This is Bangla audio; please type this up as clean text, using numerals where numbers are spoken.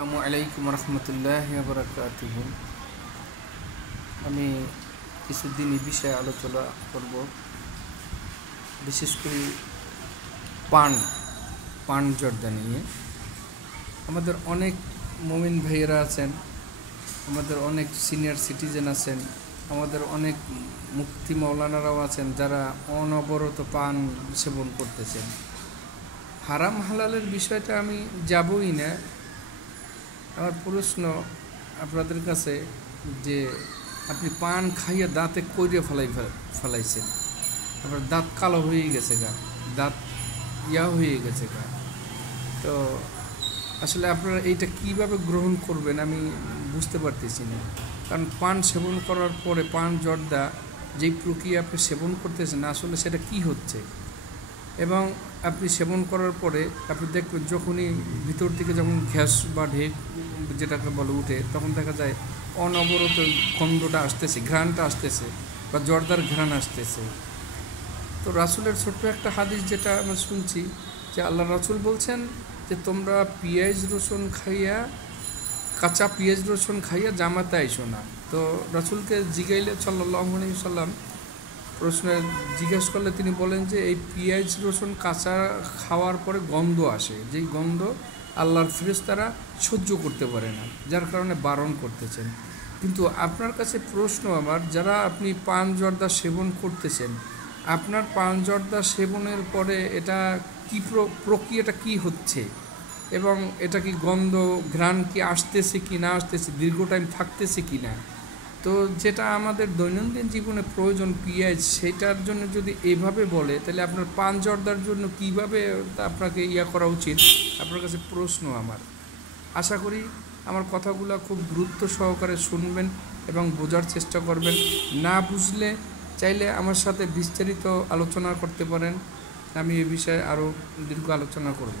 আসসালামু আলাইকুম রহমতুল্লাহি ওয়া বারাকাতুহু। আমি কিছুদিন এই বিষয়ে আলোচনা করব, বিশেষ করে পান জর্দা নিয়ে। আমাদের অনেক মুমিন ভাইয়েরা আছেন, আমাদের অনেক সিনিয়র সিটিজেন আছেন, আমাদের অনেক মুফতি মৌলানারাও আছেন যারা অনবরত পান সেবন করতেছেন। হারাম হালালের বিষয়টা আমি যাবই না। আমার প্রশ্ন আপনাদের কাছে যে আপনি পান খাইয়ে দাঁতে কইরে ফেলাইছেন, আপনার দাঁত কালো হয়ে গেছে গা, দাঁত হয়ে গেছে গা। তো আসলে আপনারা এইটা কিভাবে গ্রহণ করবেন আমি বুঝতে পারতেছি না। কারণ পান সেবন করার পরে পান জর্দা যেই প্রক্রিয়া আপনি সেবন করতেছেন, আসলে সেটা কি হচ্ছে, এবং আপনি সেবন করার পরে আপনি দেখবেন যখনই ভিতর থেকে যখন গ্যাস বা ঢেক যেটাকে বলে উঠে, তখন দেখা যায় অনবরত গন্ধটা আসতেছে, ঘ্রাণটা আসতেছে, বা জর্দার ঘ্রাণ আসতেছে। তো রাসূলের ছোট্ট একটা হাদিস যেটা আমরা শুনছি, যে আল্লাহ রাসূল বলছেন যে তোমরা কাঁচা পেঁয়াজ রসুন খাইয়া জামাতে আইসো না। তো রাসূলকে জিগাইলে সাল্লাল্লাহু আলাইহি সাল্লাম প্রশ্নে জিজ্ঞেস করলে তিনি বলেন যে এই পেঁয়াজ রসুন কাঁচা খাওয়ার পরে গন্ধ আসে, যেই গন্ধ আল্লাহর ফেরেশতারা সহ্য করতে পারে না, যার কারণে বারণ করতেছেন। কিন্তু আপনার কাছে প্রশ্ন আমার, যারা আপনি পান জর্দা সেবন করতেছেন, আপনার পান জর্দা সেবনের পরে এটা কি প্রক্রিয়াটা কি হচ্ছে, এবং এটা কি গন্ধ ঘ্রাণ কি আসতেছে কি না আসতেছে, দীর্ঘ টাইম থাকতেছে কি না। তো যেটা আমাদের দৈনন্দিন জীবনে প্রয়োজন পেঁয়াজ, সেটার জন্য যদি এভাবে বলে, তাহলে আপনার পান জর্দার জন্য কিভাবে আপনাকে করা উচিত, আপনার কাছে প্রশ্ন আমার। আশা করি আমার কথাগুলো খুব গুরুত্ব সহকারে শুনবেন এবং বোঝার চেষ্টা করবেন। না বুঝলে চাইলে আমার সাথে বিস্তারিত আলোচনা করতে পারেন, আমি এ বিষয়ে আরও দীর্ঘ আলোচনা করব।